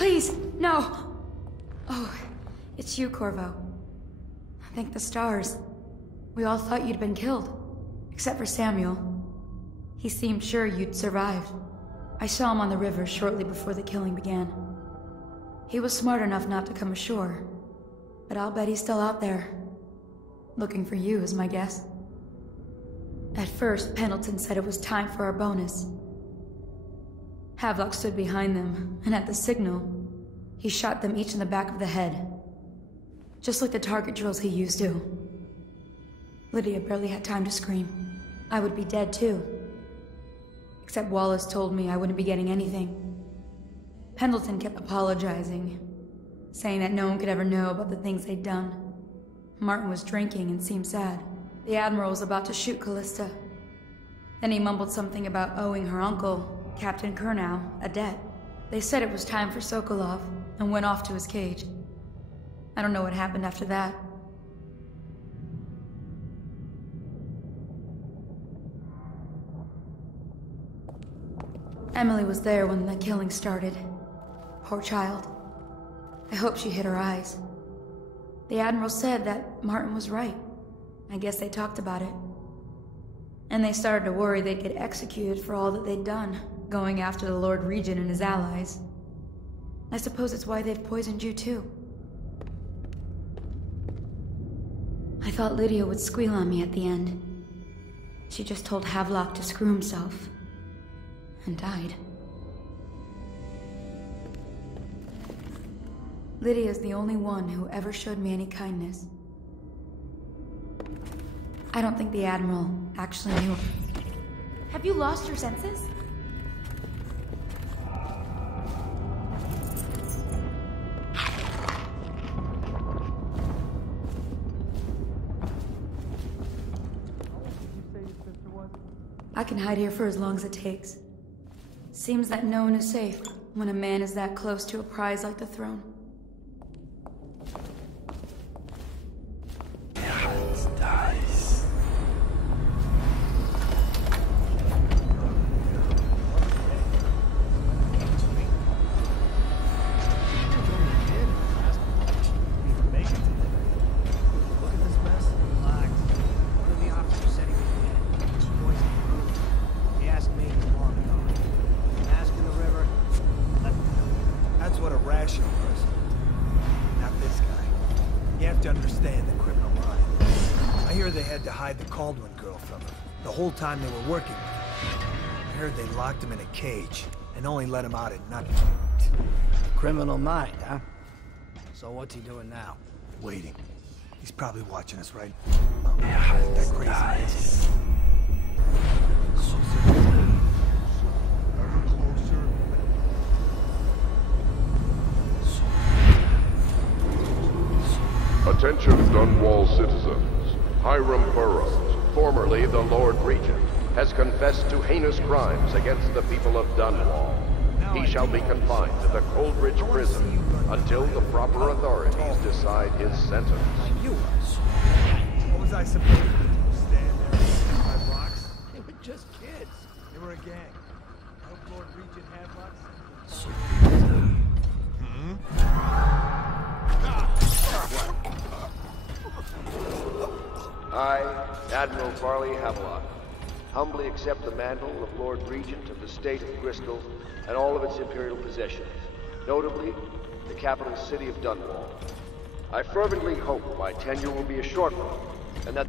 Please, no! Oh, it's you, Corvo. Thank the stars. We all thought you'd been killed. Except for Samuel. He seemed sure you'd survived. I saw him on the river shortly before the killing began. He was smart enough not to come ashore. But I'll bet he's still out there. Looking for you, is my guess. At first, Pendleton said it was time for our bonus. Havelock stood behind them, and at the signal, he shot them each in the back of the head. Just like the target drills he used to. Lydia barely had time to scream. I would be dead too. Except Wallace told me I wouldn't be getting anything. Pendleton kept apologizing, saying that no one could ever know about the things they'd done. Martin was drinking and seemed sad. The Admiral was about to shoot Callista. Then he mumbled something about owing her uncle, Captain Kurnow, a debt. They said it was time for Sokolov, and went off to his cage. I don't know what happened after that. Emily was there when the killing started. Poor child. I hope she hid her eyes. The Admiral said that Martin was right. I guess they talked about it. And they started to worry they'd get executed for all that they'd done, going after the Lord Regent and his allies. I suppose it's why they've poisoned you too. I thought Lydia would squeal on me at the end. She just told Havelock to screw himself. And died. Lydia's the only one who ever showed me any kindness. I don't think the Admiral actually knew her. Have you lost your senses? I can hide here for as long as it takes. Seems that no one is safe when a man is that close to a prize like the throne. The whole time they were working with him. I heard they locked him in a cage and only let him out at night. Criminal mind, huh? So what's he doing now? Waiting. He's probably watching us right now. That crazy nice. Attention Dunwall citizens. Hiram Burroughs, formerly the Lord Regent, has confessed to heinous crimes against the people of Dunwall. He shall be confined to the Coldridge prison until the proper authorities decide his sentence. What was I supposed to do? Stand there and my blocks? They were just kids. They were a gang. I hope Lord Regent had lots. I, Admiral Farley Havelock, humbly accept the mantle of Lord Regent of the State of Bristol and all of its imperial possessions, notably the capital city of Dunwall. I fervently hope my tenure will be a short one, and that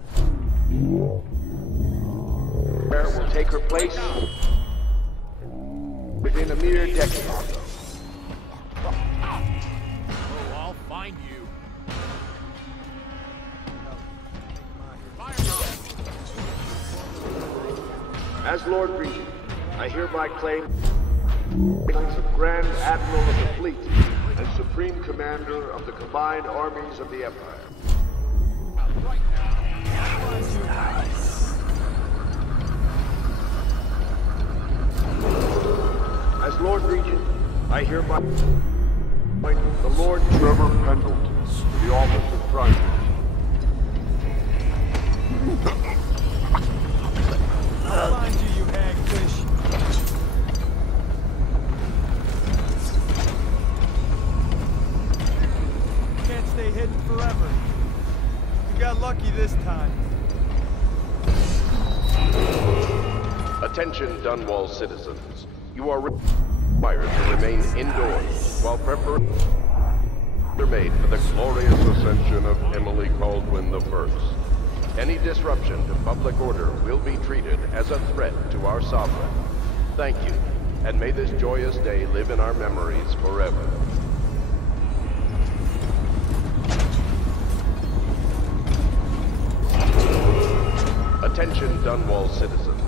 there will take her place within a mere decade or so. Oh, I'll find you. As Lord Regent, I hereby claim the titles of Grand Admiral of the Fleet and Supreme Commander of the combined armies of the Empire. As Lord Regent, I hereby appoint the Lord Trevor Pendleton to the office of Prime. I'll find you, you hagfish. Attention Dunwall citizens. You are required to remain indoors while preparations are made for the glorious ascension of Emily Caldwin I. Any disruption to public order will be treated as a threat to our sovereign. Thank you, and may this joyous day live in our memories forever. Attention Dunwall citizens.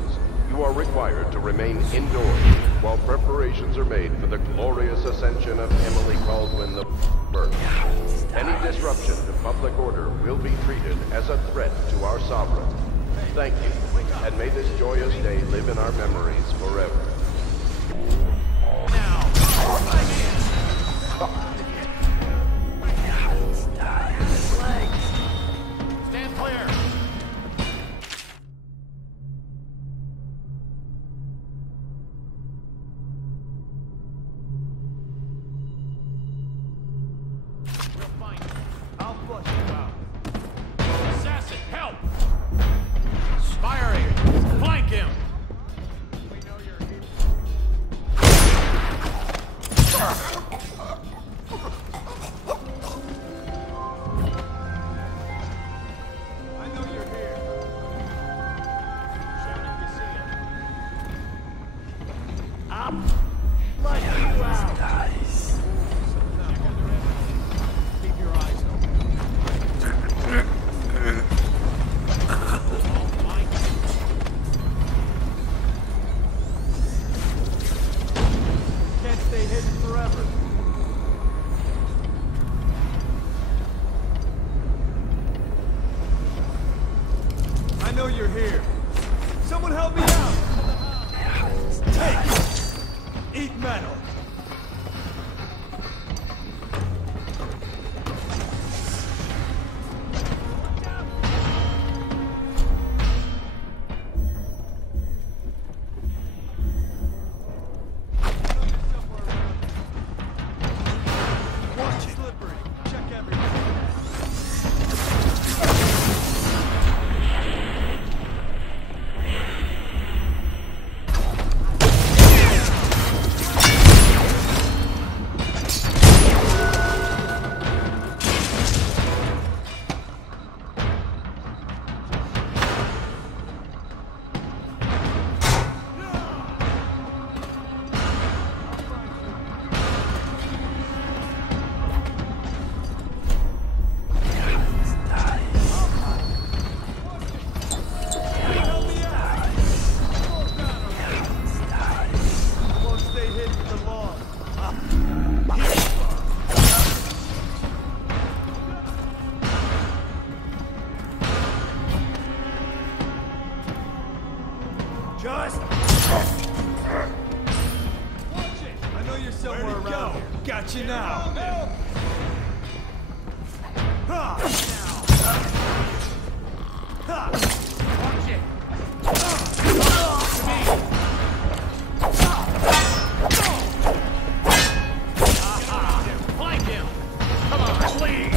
You are required to remain indoors while preparations are made for the glorious ascension of Emily Caldwin I. Any disruption to public order will be treated as a threat to our sovereign. Thank you, and may this joyous day live in our memories forever. Stand clear. I'll flush you out. Assassin, help! Firing! Flank him! We know you're here. I know you're here. Shout if you see him. Up! Let you out! Nice. Check under evidence. Keep your eyes open. Can't stay hidden forever. I know you're here. Someone help me out! Take it! Eat metal! Watch it. Slippery. Check everything. Help me out! Won't stay hidden for long. Just watch it. I know you're somewhere around here. Got you now. Ha! Ha! Watch it. Flank him! Come on, please!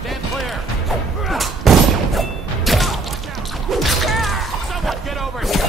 Stand clear! Someone get over here!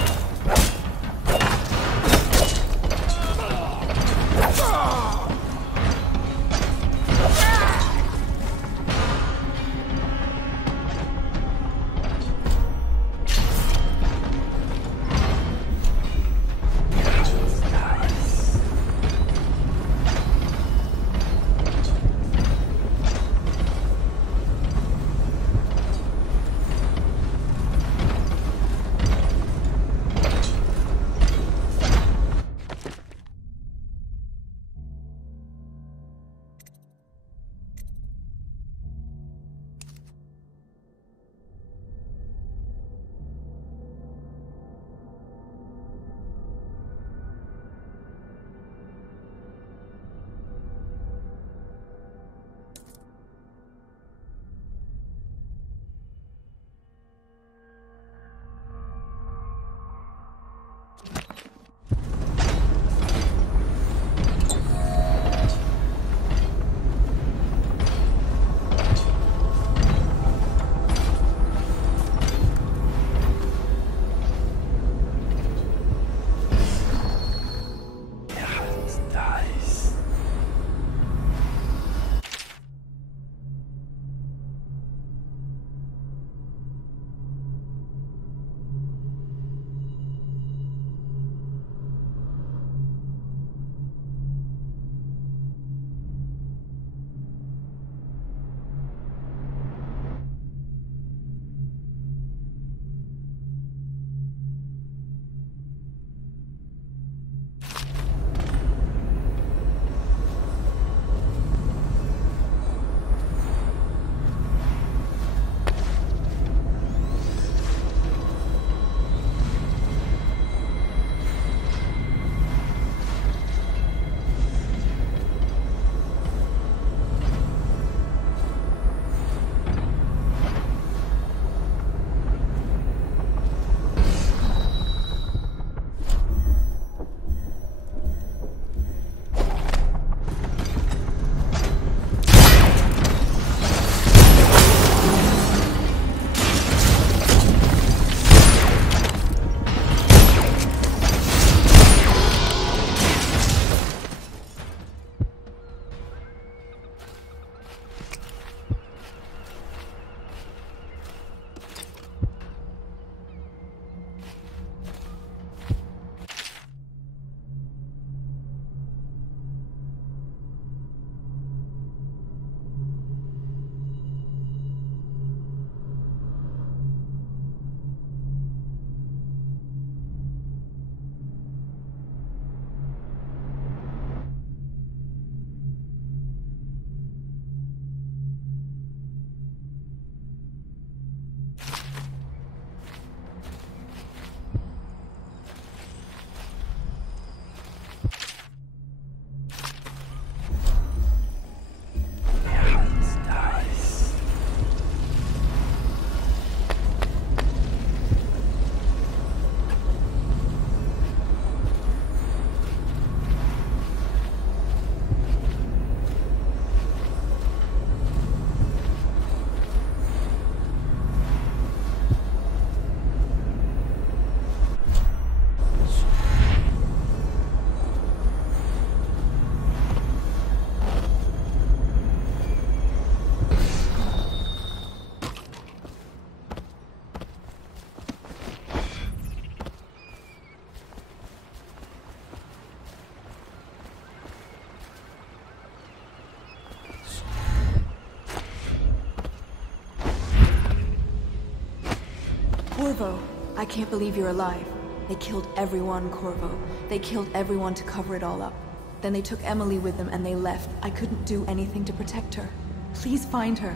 Corvo, I can't believe you're alive. They killed everyone, Corvo. They killed everyone to cover it all up. Then they took Emily with them and they left. I couldn't do anything to protect her. Please find her.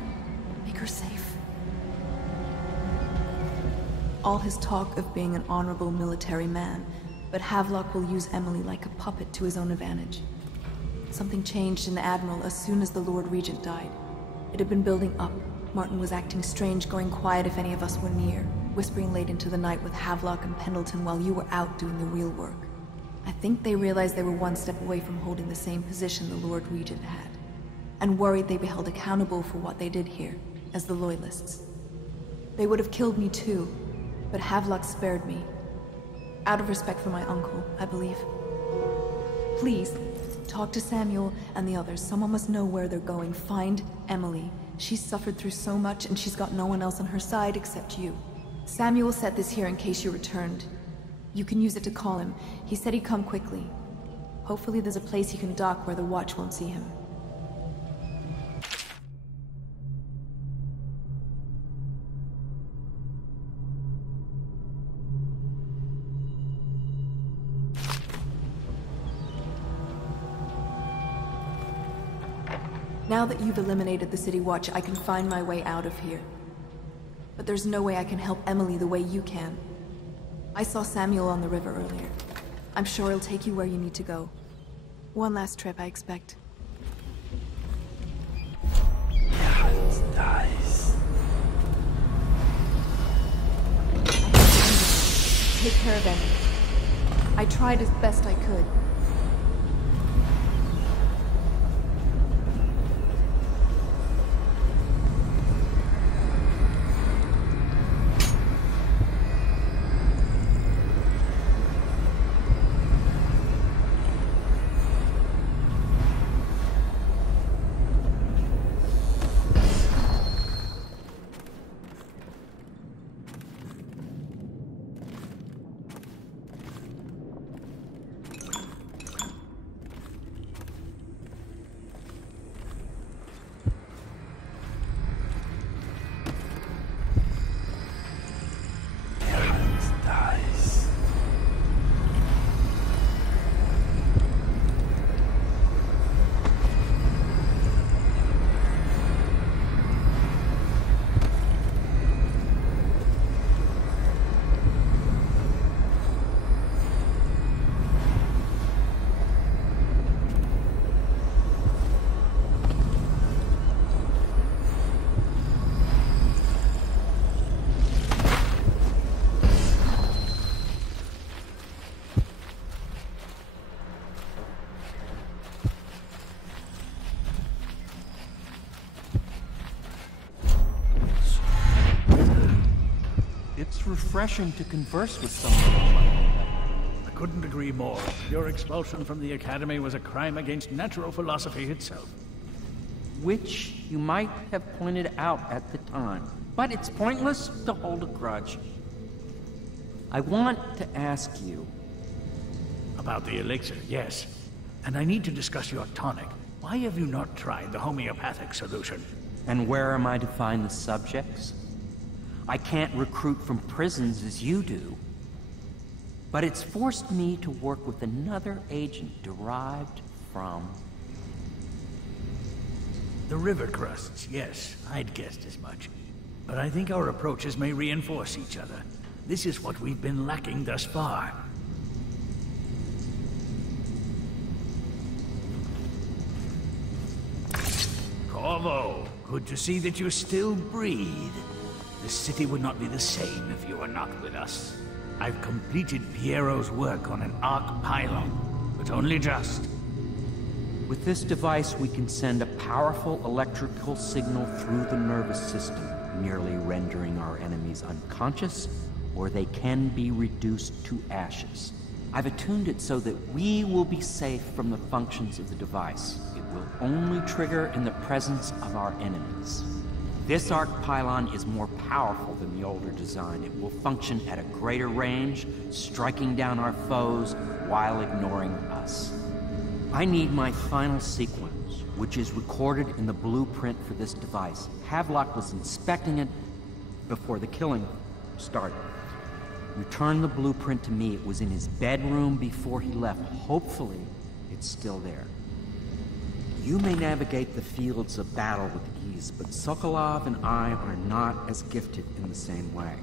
Make her safe. All his talk of being an honorable military man, but Havelock will use Emily like a puppet to his own advantage. Something changed in the Admiral as soon as the Lord Regent died. It had been building up. Martin was acting strange, going quiet if any of us were near, whispering late into the night with Havelock and Pendleton while you were out doing the real work. I think they realized they were one step away from holding the same position the Lord Regent had, and worried they'd be held accountable for what they did here, as the Loyalists. They would have killed me too, but Havelock spared me. Out of respect for my uncle, I believe. Please, talk to Samuel and the others. Someone must know where they're going. Find Emily. She's suffered through so much and she's got no one else on her side except you. Samuel set this here in case you returned. You can use it to call him. He said he'd come quickly. Hopefully there's a place he can dock where the watch won't see him. Now that you've eliminated the City Watch, I can find my way out of here. But there's no way I can help Emily the way you can. I saw Samuel on the river earlier. I'm sure he'll take you where you need to go. One last trip, I expect. Yeah, it's nice. Take care of Emily. I tried as best I could. It's refreshing to converse with someone. I couldn't agree more. Your expulsion from the Academy was a crime against natural philosophy itself. Which you might have pointed out at the time. But it's pointless to hold a grudge. I want to ask you... About the elixir, yes. And I need to discuss your tonic. Why have you not tried the homeopathic solution? And where am I to find the subjects? I can't recruit from prisons as you do. But it's forced me to work with another agent derived from... The river crusts, yes. I'd guessed as much. But I think our approaches may reinforce each other. This is what we've been lacking thus far. Corvo, good to see that you still breathe. The city would not be the same if you were not with us. I've completed Piero's work on an arc pylon, but only just. With this device, we can send a powerful electrical signal through the nervous system, nearly rendering our enemies unconscious, or they can be reduced to ashes. I've attuned it so that we will be safe from the functions of the device. It will only trigger in the presence of our enemies. This arc pylon is more powerful than the older design. It will function at a greater range, striking down our foes while ignoring us. I need my final sequence, which is recorded in the blueprint for this device. Havelock was inspecting it before the killing started. Return the blueprint to me. It was in his bedroom before he left. Hopefully, it's still there. You may navigate the fields of battle with ease, but Sokolov and I are not as gifted in the same way.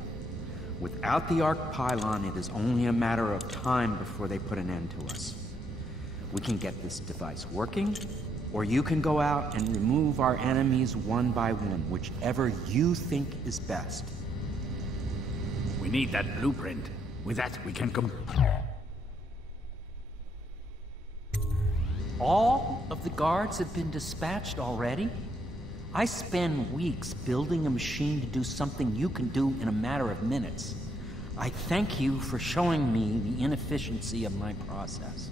Without the Arc Pylon, it is only a matter of time before they put an end to us. We can get this device working, or you can go out and remove our enemies one by one, whichever you think is best. We need that blueprint. With that, we can All of the guards have been dispatched already? I spend weeks building a machine to do something you can do in a matter of minutes. I thank you for showing me the inefficiency of my process.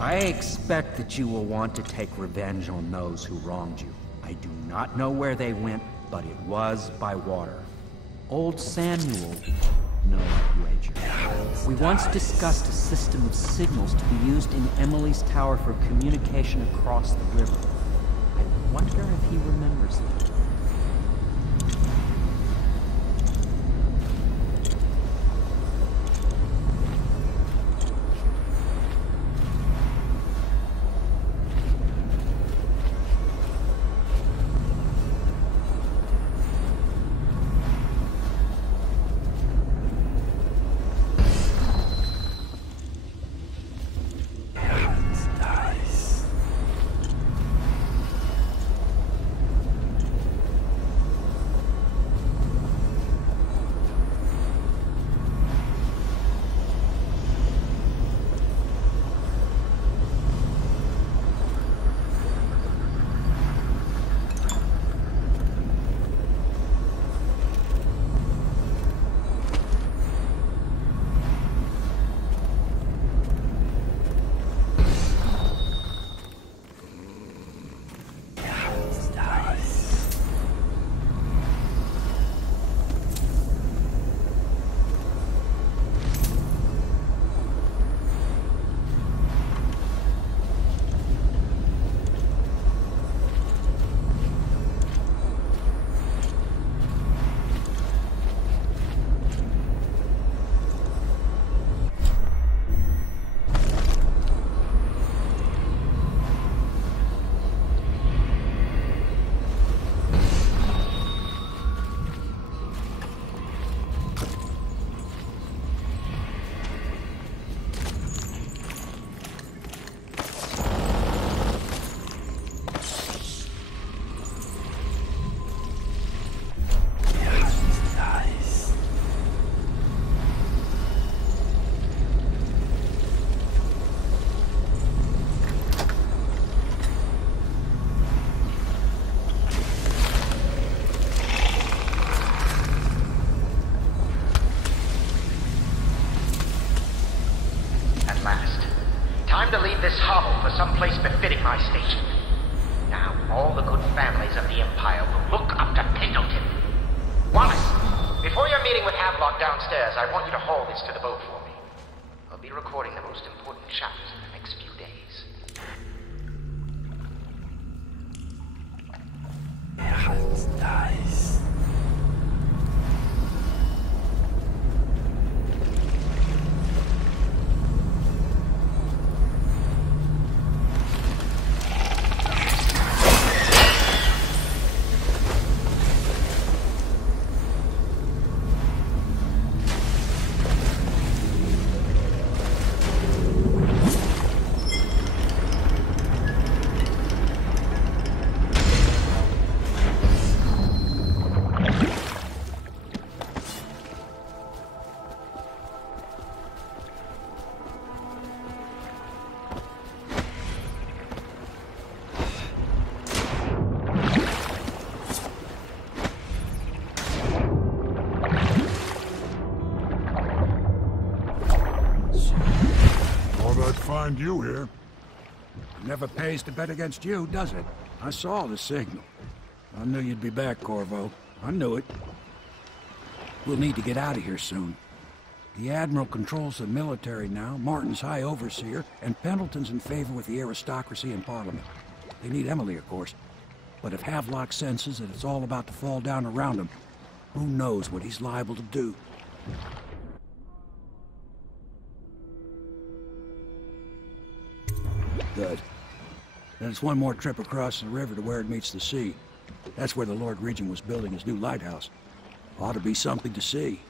I expect that you will want to take revenge on those who wronged you. I do not know where they went, but it was by water. Old Samuel, no wager. We once discussed a system of signals to be used in Emily's tower for communication across the river. I wonder if he remembers it. This hovel for some place befitting my station. Now, all the good families of the Empire will look up to Pendleton. Wallace, before your meeting with Havelock downstairs, I want you to haul this to the boat for me. I'll be recording the most important chapters in the next few days. Nice. Find you here. Never pays to bet against you, does it? I saw the signal. I knew you'd be back, Corvo. I knew it. We'll need to get out of here soon. The Admiral controls the military now, Martin's High Overseer, and Pendleton's in favor with the aristocracy and Parliament. They need Emily, of course. But if Havelock senses that it's all about to fall down around him, who knows what he's liable to do. Good. Then it's one more trip across the river to where it meets the sea. That's where the Lord Regent was building his new lighthouse. Ought to be something to see.